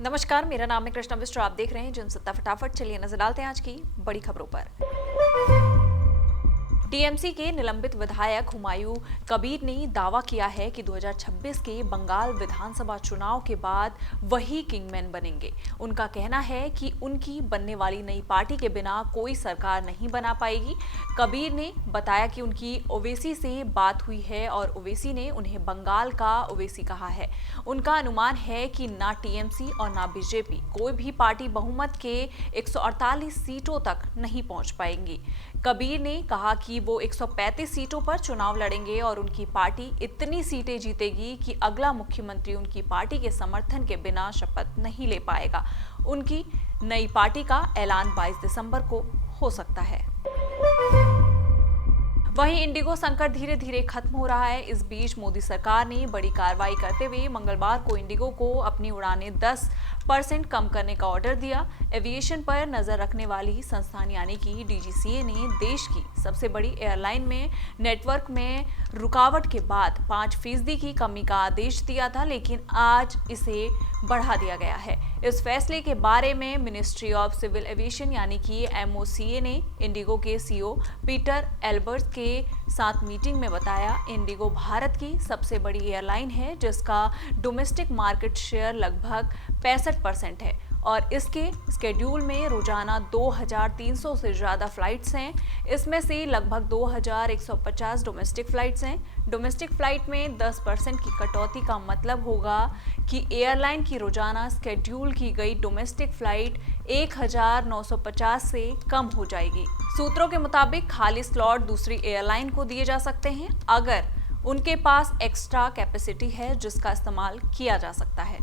नमस्कार, मेरा नाम है कृष्णा मिश्र। आप देख रहे हैं जनसत्ता फटाफट। चलिए नजर डालते हैं आज की बड़ी खबरों पर। टीएमसी के निलंबित विधायक हुमायूं कबीर ने दावा किया है कि 2026 के बंगाल विधानसभा चुनाव के बाद वही किंगमैन बनेंगे। उनका कहना है कि उनकी बनने वाली नई पार्टी के बिना कोई सरकार नहीं बना पाएगी। कबीर ने बताया कि उनकी ओवैसी से बात हुई है और ओवैसी ने उन्हें बंगाल का ओवैसी कहा है। उनका अनुमान है कि ना टीएमसी और ना बीजेपी कोई भी पार्टी बहुमत के 148 सीटों तक नहीं पहुंच पाएंगी। कबीर ने कहा कि वो 135 सीटों पर चुनाव लड़ेंगे और उनकी पार्टी इतनी सीटें जीतेगी कि अगला मुख्यमंत्री उनकी पार्टी के समर्थन के बिना शपथ नहीं ले पाएगा। उनकी नई पार्टी का ऐलान 22 दिसंबर को हो सकता है। वहीं इंडिगो संकट धीरे धीरे खत्म हो रहा है। इस बीच मोदी सरकार ने बड़ी कार्रवाई करते हुए मंगलवार को इंडिगो को अपनी उड़ानें 10% कम करने का ऑर्डर दिया। एविएशन पर नजर रखने वाली संस्थान यानी कि डीजीसीए ने देश की सबसे बड़ी एयरलाइन में नेटवर्क में रुकावट के बाद 5% की कमी का आदेश दिया था, लेकिन आज इसे बढ़ा दिया गया है। इस फैसले के बारे में मिनिस्ट्री ऑफ सिविल एविएशन यानी कि एमओसीए ने इंडिगो के सीईओ पीटर एल्बर्ट के साथ मीटिंग में बताया। इंडिगो भारत की सबसे बड़ी एयरलाइन है जिसका डोमेस्टिक मार्केट शेयर लगभग 65% है और इसके स्केड्यूल में रोजाना 2300 से ज़्यादा फ्लाइट्स हैं। इसमें से लगभग 2150 डोमेस्टिक फ्लाइट्स हैं। डोमेस्टिक फ्लाइट में 10% की कटौती का मतलब होगा कि एयरलाइन की रोजाना स्केड्यूल की गई डोमेस्टिक फ्लाइट 1950 से कम हो जाएगी। सूत्रों के मुताबिक खाली स्लॉट दूसरी एयरलाइन को दिए जा सकते हैं अगर उनके पास एक्स्ट्रा कैपेसिटी है जिसका इस्तेमाल किया जा सकता है।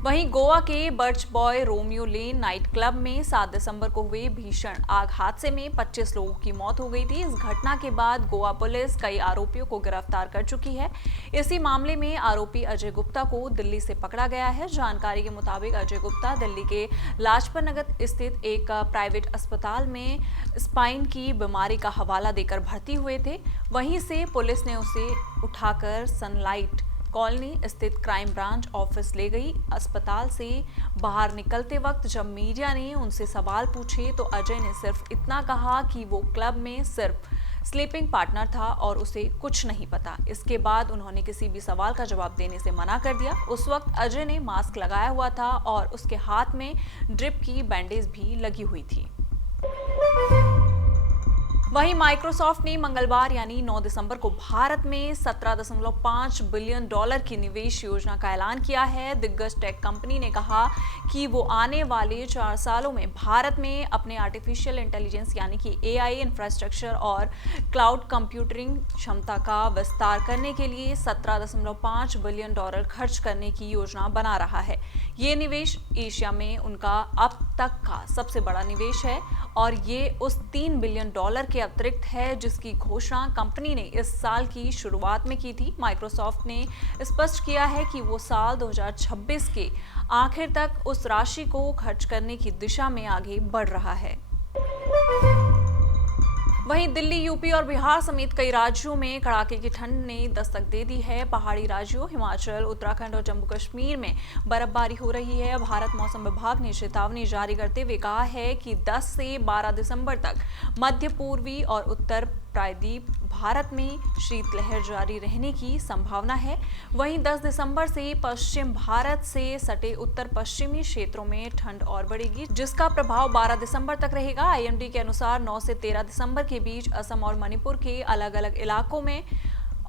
वहीं गोवा के birch boy Romeo Lane night club में 7 दिसंबर को हुए भीषण आग हादसे में 25 लोगों की मौत हो गई थी। इस घटना के बाद गोवा पुलिस कई आरोपियों को गिरफ्तार कर चुकी है। इसी मामले में आरोपी अजय गुप्ता को दिल्ली से पकड़ा गया है। जानकारी के मुताबिक अजय गुप्ता दिल्ली के लाजपत नगर स्थित एक प्राइवेट अस्पताल में स्पाइन की बीमारी का हवाला देकर भर्ती हुए थे। वहीं से पुलिस ने उसे उठाकर सनलाइट कॉलोनी स्थित क्राइम ब्रांच ऑफिस ले गई। अस्पताल से बाहर निकलते वक्त जब मीडिया ने उनसे सवाल पूछे तो अजय ने सिर्फ इतना कहा कि वो क्लब में सिर्फ स्लीपिंग पार्टनर था और उसे कुछ नहीं पता। इसके बाद उन्होंने किसी भी सवाल का जवाब देने से मना कर दिया। उस वक्त अजय ने मास्क लगाया हुआ था और उसके हाथ में ड्रिप की बैंडेज भी लगी हुई थी। वहीं माइक्रोसॉफ्ट ने मंगलवार यानी 9 दिसंबर को भारत में $17.5 बिलियन की निवेश योजना का ऐलान किया है। दिग्गज टेक कंपनी ने कहा कि वो आने वाले 4 सालों में भारत में अपने आर्टिफिशियल इंटेलिजेंस यानी कि एआई इंफ्रास्ट्रक्चर और क्लाउड कंप्यूटिंग क्षमता का विस्तार करने के लिए $17.5 बिलियन खर्च करने की योजना बना रहा है। ये निवेश एशिया में उनका अब तक का सबसे बड़ा निवेश है और ये उस $3 बिलियन के अतिरिक्त है जिसकी घोषणा कंपनी ने इस साल की शुरुआत में की थी। माइक्रोसॉफ्ट ने स्पष्ट किया है कि वो साल 2026 के आखिर तक उस राशि को खर्च करने की दिशा में आगे बढ़ रहा है। वहीं दिल्ली, यूपी और बिहार समेत कई राज्यों में कड़ाके की ठंड ने दस्तक दे दी है। पहाड़ी राज्यों हिमाचल, उत्तराखंड और जम्मू कश्मीर में बर्फबारी हो रही है। भारत मौसम विभाग ने चेतावनी जारी करते हुए कहा है कि 10 से 12 दिसंबर तक मध्य पूर्वी और उत्तर प्रायद्वीप भारत में शीतलहर जारी रहने की संभावना है। वहीं 10 दिसंबर से पश्चिम भारत से सटे उत्तर पश्चिमी क्षेत्रों में ठंड और बढ़ेगी जिसका प्रभाव 12 दिसंबर तक रहेगा। आईएमडी के अनुसार 9 से 13 दिसंबर के बीच असम और मणिपुर के अलग अलग इलाकों में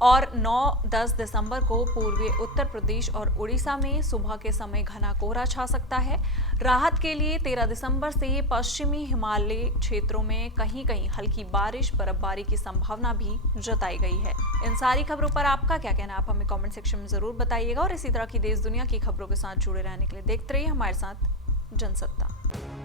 और 9-10 दिसंबर को पूर्वी उत्तर प्रदेश और उड़ीसा में सुबह के समय घना कोहरा छा सकता है। राहत के लिए 13 दिसंबर से पश्चिमी हिमालय क्षेत्रों में कहीं कहीं हल्की बारिश बर्फबारी की संभावना भी जताई गई है। इन सारी खबरों पर आपका क्या कहना है, आप हमें कमेंट सेक्शन में जरूर बताइएगा और इसी तरह की देश दुनिया की खबरों के साथ जुड़े रहने के लिए देखते रहिए हमारे साथ जनसत्ता।